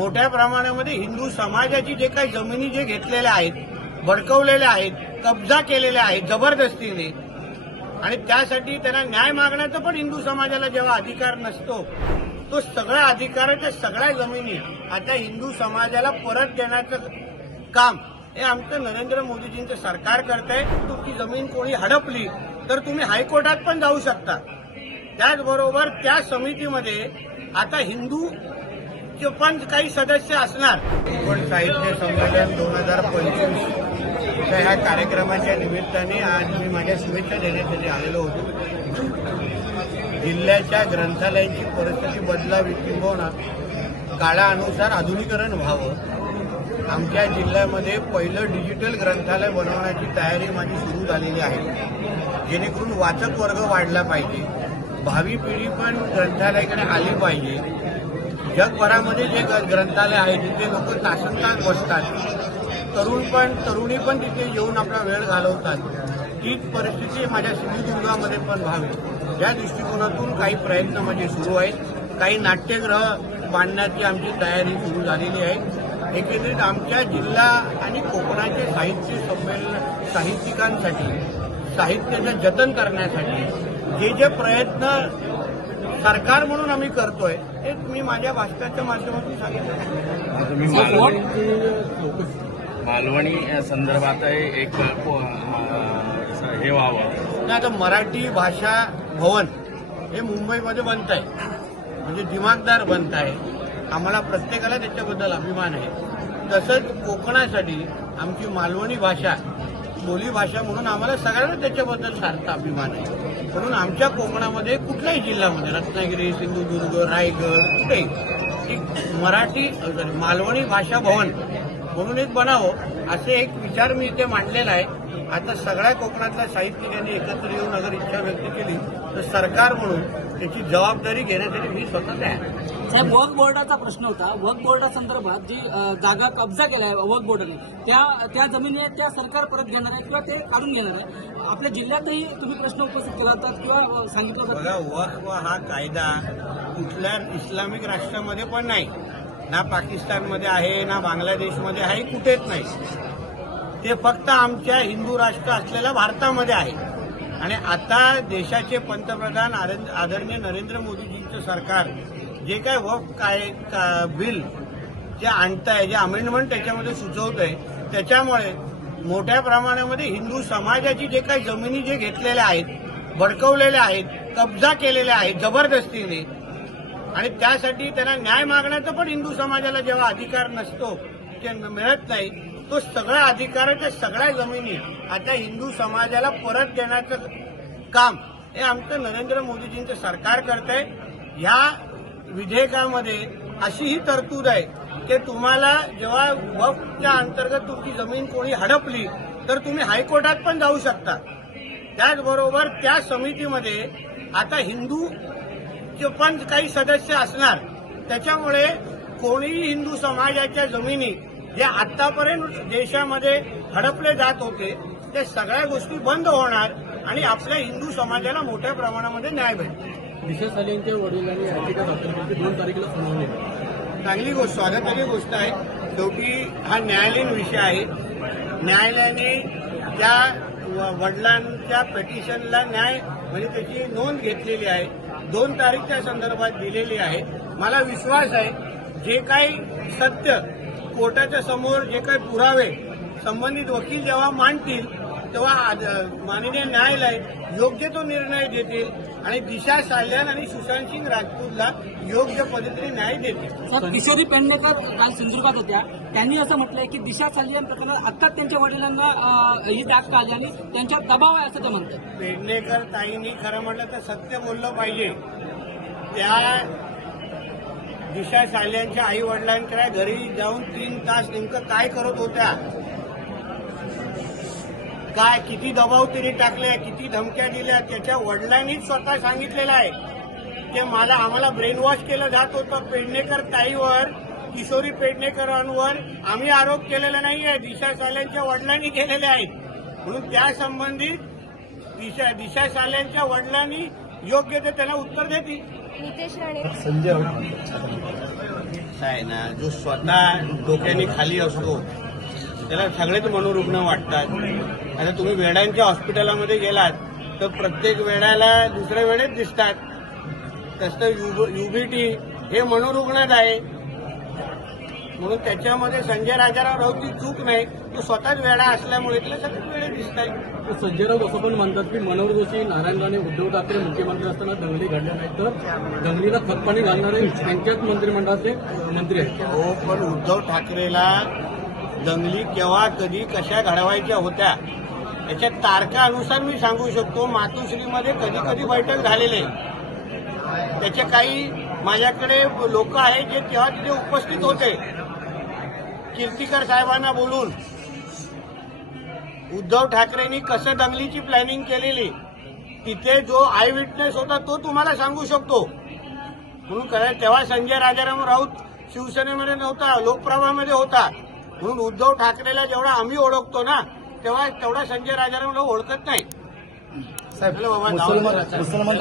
मोठ्या प्रमाणामध्ये हिंदू समाजाची जे काही जमिनी जे घेतलेल्या आहेत, बळकवलेल्या आहेत, कब्जा केलेल्या आहेत जबरदस्तीने, आणि त्यासाठी त्यांना न्याय मागण्याचा पण हिंदू समाजाला जेव्हा अधिकार नसतो, तो सगळ्या अधिकाराच्या सगळ्या जमिनी आता हिंदू समाजाला परत देण्याचं काम हे आमचं नरेंद्र मोदीजींचं सरकार करतंय. तुमची जमीन कोणी हडपली तर तुम्ही हायकोर्टात पण जाऊ शकता. त्याचबरोबर त्या समितीमध्ये आता हिंदूचे पण काही सदस्य असणार. कोकण साहित्य संमेलन 2025 ह्या कार्यक्रमाच्या निमित्ताने आज मी माझ्या शुभेच्छा देण्यासाठी आलेलो होतो. जिल्ह्याच्या ग्रंथालयांची परिस्थिती बदलावी किंबहुना काळानुसार आधुनिकीकरण व्हावं. आमच्या जिल्ह्यामध्ये पहिलं डिजिटल ग्रंथालय बनवण्याची तयारी माझी सुरू झालेली आहे, जेणेकरून वाचक वर्ग वाढला पाहिजे, भावी पिढी पण ग्रंथालयाकडे आली पाहिजे. जगभरामध्ये जे ग्रंथालय आहे तिथे लोक तासनतास बसतात, तरुणी पण तिथे येऊन आपला वेळ घालवतात. तीच परिस्थिती माझ्या सिंधुदुर्गामध्ये पण व्हावी या दृष्टिकोनातून काही प्रयत्न माझे सुरू आहेत. काही नाट्यगृह बांधण्याची आमची तयारी सुरू झालेली आहे. एकंदरीत आमच्या जिल्हा आणि कोकणाचे साहित्य संमेलन साहित्यिकांसाठी साहित्याचं जतन करण्यासाठी जे प्रयत्न सरकार म्हणून आम्ही करतोय ते मी माझ्या भाषणाच्या माध्यमातून सांगितलं. मालवणी संदर्भात एक हे व्हावं. आता मराठी भाषा भवन हे मुंबईमध्ये बनत आहे, म्हणजे दिमागदार बनत आहे. आम्हाला प्रत्येकाला त्याच्याबद्दल अभिमान आहे. तसंच कोकणासाठी आमची मालवणी भाषा बोलीभाषा म्हणून आम्हाला सगळ्यांना त्याच्याबद्दल सारखा अभिमान आहे. म्हणून आमच्या कोकणामध्ये कुठल्याही जिल्ह्यामध्ये रत्नागिरी, सिंधुदुर्ग, रायगड कुठेही एक मालवणी भाषा भवन म्हणून एक बनावं असे एक विचार मी इथे मांडलेला आहे. आता सगळ्या कोकणातल्या साहित्यिकांनी एकत्र येऊन अगर इच्छा व्यक्त केली तर सरकार म्हणून त्याची जबाबदारी घेण्यासाठी मी स्वतः तयार आहे. साहेब, वक्फ बोर्डाचा प्रश्न होता. वक्फ बोर्डासंदर्भात जी जागा कब्जा केला आहे वक्फ बोर्डाने, त्या जमिनी त्या सरकार परत घेणार आहे किंवा ते काढून घेणार आहे. आपल्या जिल्ह्यातही तुम्ही प्रश्न उपस्थित केला होता किंवा सांगितलं होतं. बघा, वक्फ हा कायदा कुठल्या इस्लामिक राष्ट्रामध्ये पण नाही, ना पाकिस्तानमध्ये आहे, ना बांगलादेशमध्ये आहे, कुठेच नाही. ते फक्त आमच्या हिंदू राष्ट्र असलेल्या भारतामध्ये आहे. आणि आता देशाचे पंतप्रधान आदरणीय नरेंद्र मोदीजींचं सरकार जे काय वक्फ बिल जे आणतंय, जे अमेंडमेंट त्याच्यामध्ये सुचवत आहे, त्याच्यामुळे मोठ्या प्रमाणामध्ये हिंदू समाजाची जे काही जमिनी जे घेतलेल्या आहेत, बळकवलेल्या आहेत, कब्जा केलेल्या आहेत जबरदस्तीने, आणि त्यासाठी त्यांना न्याय मागण्याचा पण हिंदू समाजाला जेव्हा अधिकार नसतो, ते मिळत नाही, तो सगळ्या अधिकाराच्या सगळ्या जमिनी आता हिंदू समाजाला परत देण्याचं काम हे आमचं नरेंद्र मोदीजींचं सरकार करतंय. या विधेयकामध्ये अशी ही तरतूद आहे की तुम्हाला जेव्हा वक्फच्या अंतर्गत तुमची जमीन कोणी हडपली तर तुम्ही हायकोर्टात पण जाऊ शकता. त्याचबरोबर त्या समितीमध्ये आता हिंदूचे पण काही सदस्य असणार. त्याच्यामुळे कोणीही हिंदू समाजाच्या जमिनी जे आतापर्यंत देशामध्ये हडपले जात होते ते सगळ्या गोष्टी बंद होणार आणि आपल्या हिंदू समाजाला मोठ्या प्रमाणामध्ये न्याय भेटेल. दिशा सालेंच्या वडिलांनी याचिका दाखल केली, 2 तारखेला सुनावणी. चांगली गोष्ट, स्वागताची गोष्ट आहे. शेवटी हा न्यायालयीन विषय आहे. न्यायालयाने त्या वडिलांच्या पिटिशनला न्याय म्हणजे त्याची नोंद घेतलेली आहे. 2 तारीखच्या संदर्भात दिलेली आहे. मला विश्वास आहे जे काही सत्य कोर्टाच्या समोर जे काही पुरावे संबंधित वकील जेव्हा मांडतील तेव्हा माननीय न्यायालय योग्य तो निर्णय देतील आणि दिशा साल्यान आणि सुशांत सिंग राजपूतला योग्य पद्धतीने न्याय देतील. किशोरी पेडणेकर काल सिंधुदुर्गात होत्या, त्यांनी असं म्हटलंय की दिशा सालियन प्रकरणात आत्ताच त्यांच्या वडिलांना ही जास्त आली आणि त्यांच्यावर दबाव आहे असं ते म्हणतात. पेडणेकर ताईंनी खरं म्हटलं तर सत्य बोललं पाहिजे. त्या दिशा साल्यांच्या आई वडिलांच्या घरी जाऊन 3 तास नेमकं काय करत होत्या, काय किती दबाव तिने टाकले, किती धमक्या दिल्या, त्याच्या वडिलांनीच स्वतः सांगितलेलं आहे की आम्हाला ब्रेन वॉश केलं जात होतं. पेडणेकर ताईवर, किशोरी पेडणेकरांवर आम्ही आरोप केलेला नाहीये, दिशा साल्यांच्या वडिलांनी केलेले आहेत. म्हणून त्या संबंधित दिशा साल्यांच्या वडिलांनी योग्य ते त्यांना उत्तर देतील. नितेश राणे. संजय राऊत आहे ना, जो स्वतः डोक्याने खाली असतो त्याला सगळेच मनोरुग्ण वाटतात. आता तुम्ही वेड्यांच्या हॉस्पिटलमध्ये गेलात तर प्रत्येक वेड्याला दुसऱ्या वेळेत दिसतात. तसं युबीटी हे मनोरुग्णच आहे. म्हणून त्याच्यामध्ये संजय राजाराम राऊतची चूक नाही. तो स्वतःच वेडा असल्यामुळे त्याला सगळेच वेळे दिसत आहेत. संजय राऊत असं पण म्हणतात की मनोहर जोशी, नारायण राणे, उद्धव ठाकरे मुख्यमंत्री असताना दंगली घडल्या नाही तर दंगलीला खतपाणी घालणारे त्यांच्याच मंत्रिमंडळाचे मंत्री आहेत. हो, पण उद्धव ठाकरेला दंगली केव्हा कधी कशा घडवायच्या होत्या याच्या तारखानुसार मी सांगू शकतो. मातोश्रीमध्ये कधी कधी बैठक झालेले त्याचे काही माझ्याकडे लोक आहेत जे तेव्हा तिथे उपस्थित होते. कीर्तीकर साहेबांना बोलून उद्धव ठाकरेंनी कसं दंगलीची प्लॅनिंग केलेली तिथे जो आय विटनेस होता तो तुम्हाला सांगू शकतो. म्हणून तेव्हा संजय राजाराम राऊत शिवसेनेमध्ये नव्हता, लोकप्रभामध्ये होता. म्हणून उद्धव ठाकरेला जेवढा आम्ही ओळखतो ना तेव्हा तेवढा संजय राजाराम राऊत ओळखत नाही. साहेब, मुसलमान